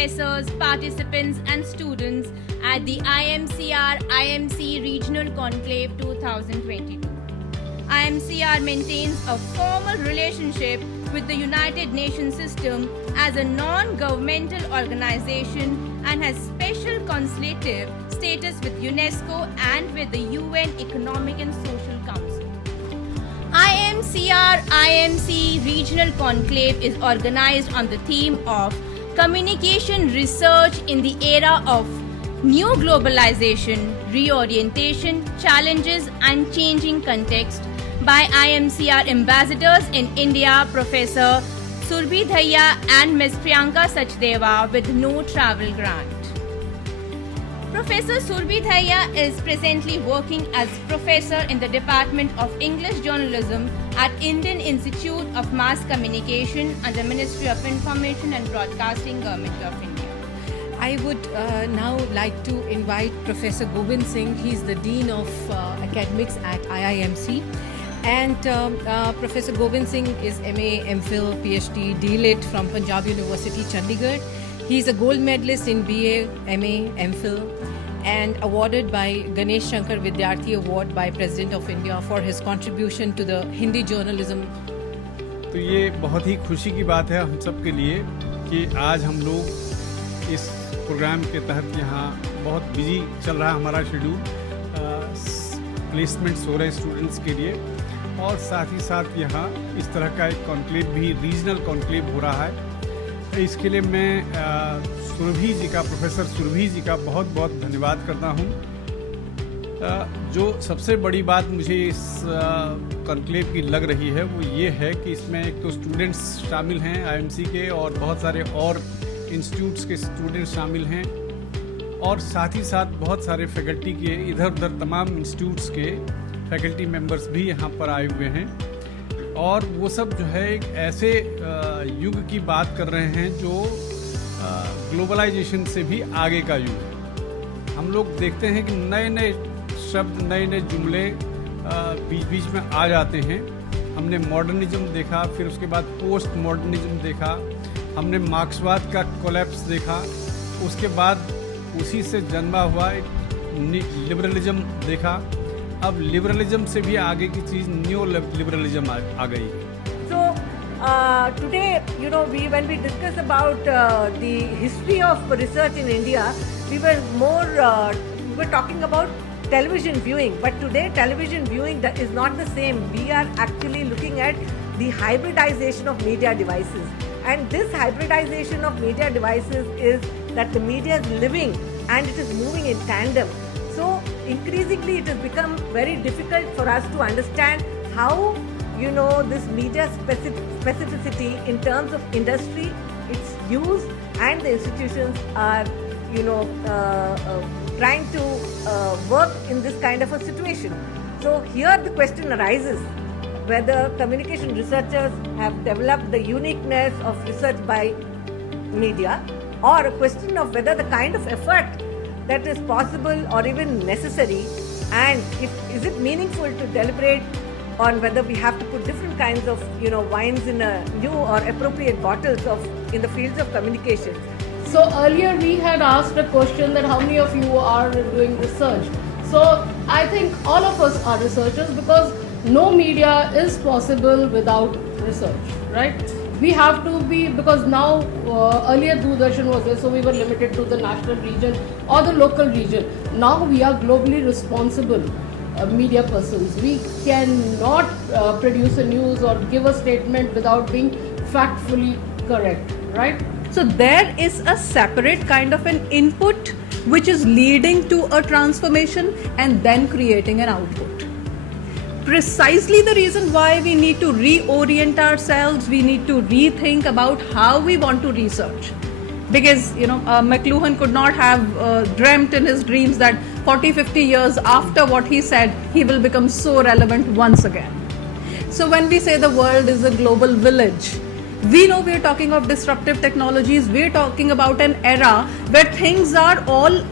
professors, participants and students at the Iamcr-Iimc Regional Conclave 2022. Iamcr maintains a formal relationship with the United Nations system as a non-governmental organization and has special consultative status with UNESCO and with the UN Economic and Social Council. Iamcr-Iimc Regional Conclave is organized on the theme of communication research in the era of new globalization, reorientation, challenges and changing context by Iamcr ambassadors in India, Professor Surbhi Dhaya and Ms. Priyanka Sachdeva with no travel grant. Professor Surbhi Dhaya is presently working as professor in the Department of English Journalism at Indian Institute of Mass Communication under Ministry of Information and Broadcasting, Government of India. I would now like to invite Professor Gobind Singh. He's the Dean of Academics at IIMC. And Professor Gobind Singh is MA, MPhil, PhD, D.Lit from Punjab University, Chandigarh. He's a gold medalist in BA, MA, MPhil and awarded by Ganesh Shankar Vidyarthi Award by President of India for his contribution to the Hindi journalism. तो ये बहुत ही खुशी की बात है हम सब के लिए कि आज हम लोग इस प्रोग्राम के तहत यहाँ बहुत बिजी चल रहा है हमारा शेड्यूल, प्लेसमेंट्स हो रहे हैं स्टूडेंट्स के लिए और साथ ही साथ यहाँ इस तरह का एक कॉन्क्लेव भी रीजनल कॉन्क्लेव हो रहा है। इसके लिए मैं सुरभि जी का, प्रोफेसर सुरभि जी का बहुत बहुत धन्यवाद करता हूँ। जो सबसे बड़ी बात मुझे इस कॉन्क्लेव की लग रही है वो ये है कि इसमें एक तो स्टूडेंट्स शामिल हैं आईएमसी के और बहुत सारे और इंस्टीट्यूट्स के स्टूडेंट्स शामिल हैं और साथ ही साथ बहुत सारे फैकल्टी के इधर उधर तमाम इंस्टीट्यूट्स के फैकल्टी मेंबर्स भी यहाँ पर आए हुए हैं और वो सब जो है एक ऐसे युग की बात कर रहे हैं जो ग्लोबलाइजेशन से भी आगे का युग। हम लोग देखते हैं कि नए नए शब्द, नए नए जुमले बीच बीच में आ जाते हैं। हमने मॉडर्निज्म देखा, फिर उसके बाद पोस्ट मॉडर्निज्म देखा, हमने मार्क्सवाद का कोलैप्स देखा, उसके बाद उसी से जन्मा हुआ एक लिबरलिज्म देखा। अब लिबरलिज्म से भी आगे की चीज़ न्यू लिबरलिज्म आ गई है। Today, when we discuss about the history of research in India, we were talking about television viewing. But today, television viewing is not the same. We are actually looking at the hybridization of media devices. And this hybridization of media devices is that the media is living and it is moving in tandem. So increasingly it has become very difficult for us to understand how this media specificity in terms of industry, its use and the institutions are trying to work in this kind of a situation. So here the question arises whether communication researchers have developed the uniqueness of research by media, or a question of whether the kind of effort that is possible or even necessary, and is it meaningful to deliberate on whether we have to put different kinds of wines in a new or appropriate bottles in the fields of communication. So earlier we had asked a question that how many of you are doing research. So I think all of us are researchers because no media is possible without research, right? We have to be, because now earlier Doordarshan was there, so we were limited to the national region or the local region. Now we are globally responsible media persons. We cannot produce a news or give a statement without being factfully correct, right? So there is a separate kind of an input which is leading to a transformation and then creating an output. Precisely the reason why we need to reorient ourselves, we need to rethink about how we want to research. Because McLuhan could not have dreamt in his dreams that 40-50 years after what he said, he will become so relevant once again. So when we say the world is a global village, we know we're talking of disruptive technologies, we're talking about an era where things are all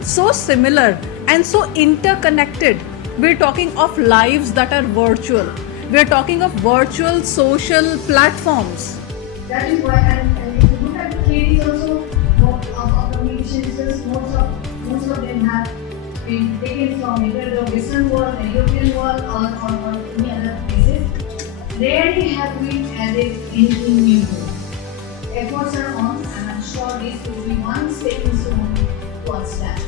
so similar and so interconnected. We're talking of lives that are virtual. We're talking of virtual social platforms. That is why, and if you look at the theories also, communications, most of them have been taken from either the Western world, the European world, or any other places. Rarely have we added anything new to it. Efforts are on, and I'm sure this will be one stepping stone towards that.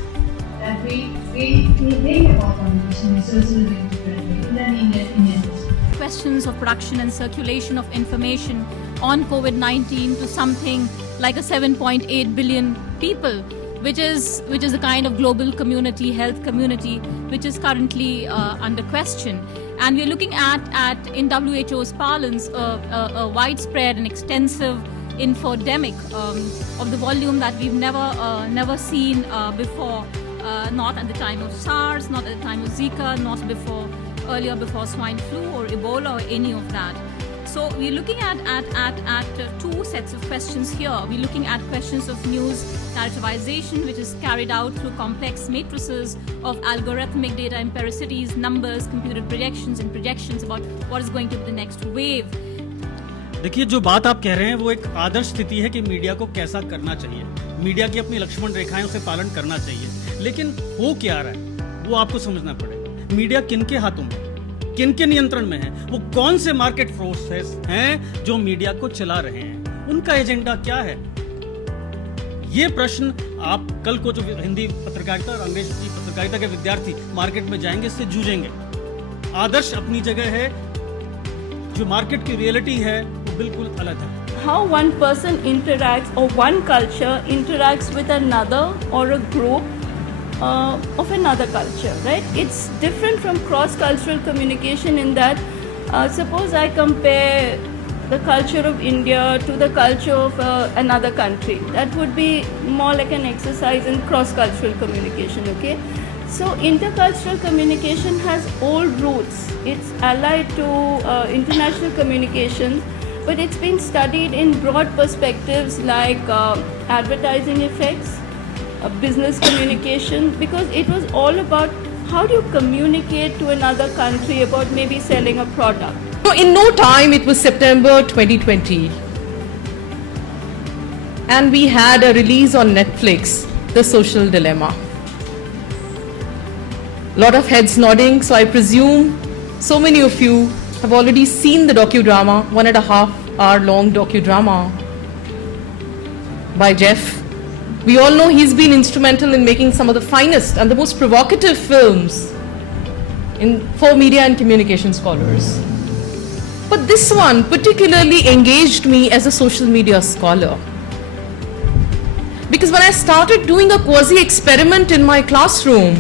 That we think about communication research in a very different way than Indian research. Questions of production and circulation of information on COVID-19 to something like a 7.8 billion people, which is a kind of global community, health community, which is currently under question. And we're looking at in WHO's parlance, a widespread and extensive infodemic of the volume that we've never seen before. Not at the time of SARS, not at the time of Zika, not earlier before swine flu or Ebola or any of that. So we're looking at two sets of questions here. We're looking at questions of news narrativization, which is carried out through complex matrices of algorithmic data empiricities, numbers, computed projections and projections about what is going to be the next wave. देखिए, जो बात आप कह रहे हैं वो एक आदर्श स्थिति है कि मीडिया को कैसा करना चाहिए, मीडिया की अपनी लक्ष्मण रेखाएं उसे पालन करना चाहिए, लेकिन हो क्या रहा है वो आपको समझना पड़ेगा। मीडिया किनके हाथों में, किनके नियंत्रण में है, वो कौन से मार्केट फोर्सेस हैं जो मीडिया को चला रहे हैं, उनका एजेंडा क्या है। ये प्रश्न आप कल को जो हिंदी पत्रकारिता और अंग्रेजी पत्रकारिता के विद्यार्थी मार्केट में जाएंगे, इससे जूझेंगे। आदर्श अपनी जगह है, जो मार्केट की रियलिटी है वो बिल्कुल अलग है। How one person interacts or one culture interacts with another or a group of another culture, right? It's different from cross-cultural communication in that suppose I compare the culture of India to the culture of another country. That would be more like an exercise in cross-cultural communication, okay? So intercultural communication has old roots. It's allied to international communication, but it's been studied in broad perspectives like advertising effects, business communication, because it was all about how do you communicate to another country about maybe selling a product. So in no time, it was September 2020, and we had a release on Netflix, The Social Dilemma. Lot of heads nodding, so I presume so many of you have already seen the docudrama, 1.5 hour long docudrama by Jeff. We all know he's been instrumental in making some of the finest and the most provocative films for media and communication scholars. But this one particularly engaged me as a social media scholar. Because when I started doing a quasi-experiment in my classroom,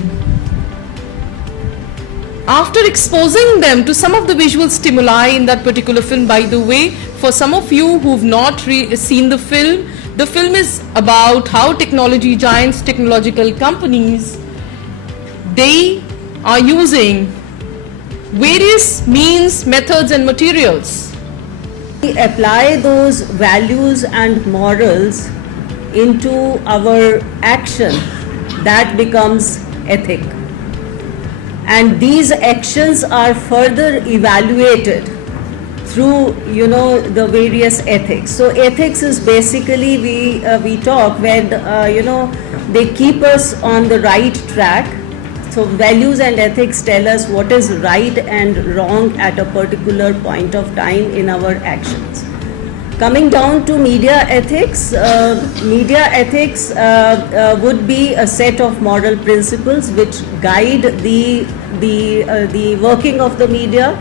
after exposing them to some of the visual stimuli in that particular film, by the way, for some of you who've not seen the film is about how technology giants, technological companies, they are using various means, methods and materials. We apply those values and morals into our action, that becomes ethic. And these actions are further evaluated through, the various ethics. So ethics is basically we talk when they keep us on the right track. So values and ethics tell us what is right and wrong at a particular point of time in our actions. Coming down to media ethics would be a set of moral principles which guide the working of the media.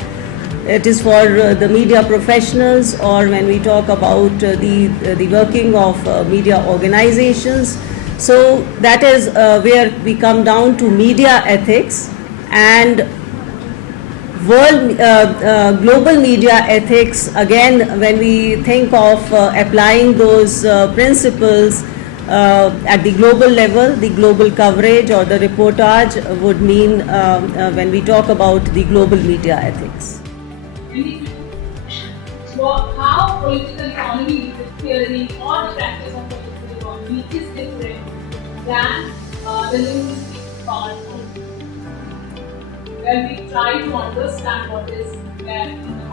It is for the media professionals, or when we talk about the working of media organizations. So that is where we come down to media ethics, and global media ethics. Again, when we think of applying those principles at the global level, the global coverage or the reportage would mean when we talk about the global media ethics. How political economy theory or the practice of political economy is different than the linguistic part, where we try to understand what is there in the